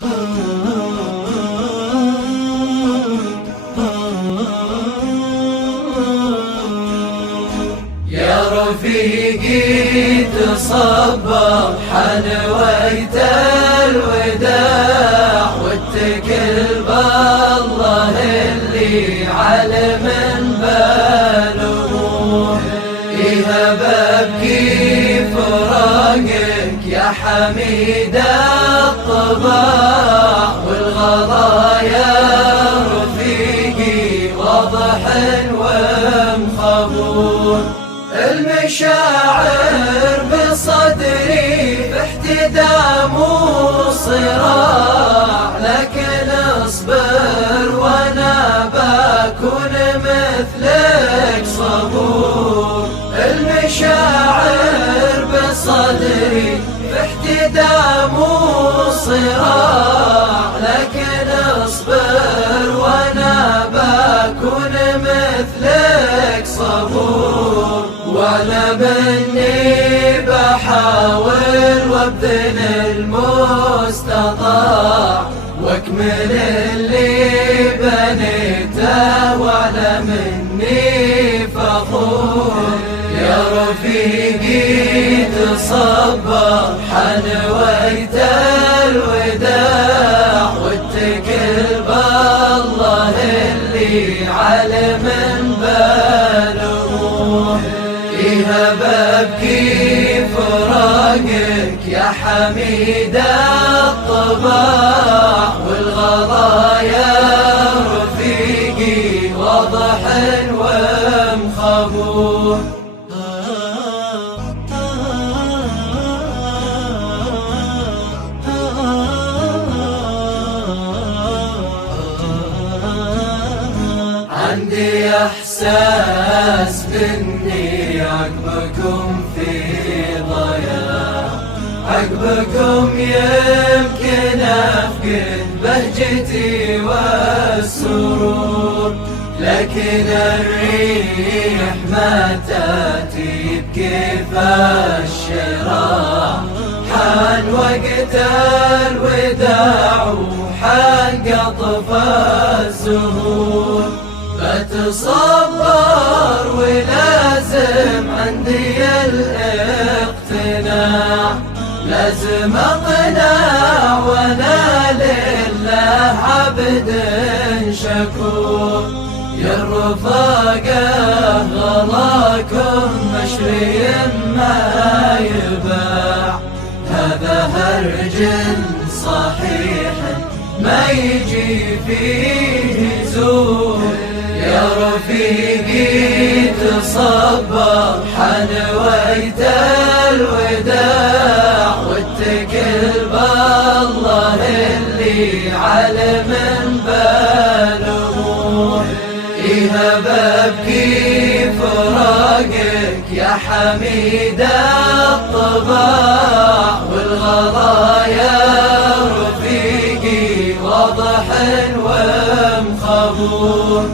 يا رفيقي تصبر حنويت الوداع واتكل بالله اللي علم بالغ يهب ابكي فراقك يا حميد الطباع والغلا يا رفيقي واضح ومخبور المشاعر بصدري في احتدام وصراع لكن اصبر وانا بكون مثلك صبور المشاعر بصدري في احتدام وصراع لكن اصبر وانا بكون مثلك صبور واعلم اني بحاول وابذل المستطاع واكمل اللي بنيته واعلم اني فخور يا رفيقي تصبر حنويت الوداع واتكل بالله اللي علم بالغ يهب ابكي فراقك يا حميد الطباع والغلا يا رفيقي واضح ومخبور عندي احساس باني عقبكم في ضياع عقبكم يمكن افقد بهجتي والسرور لكن الريح ما تاتي بكيف الشراع حان وقت الوداع وحان قطف الزهور بتصبر ولازم عندي الاقتناع لازم اقنع وانا لله عبد شكور يا الرفاقة غلاكم مشري ما يباع هذا هرج صحيح ما يجي فيه زور يا رفيقي تصبر حنويت الوداع واتكل بالله اللي علم بالغ يهب ابكي فراقك يا حميد الطباع والغلا يا رفيقي واضح ومخبور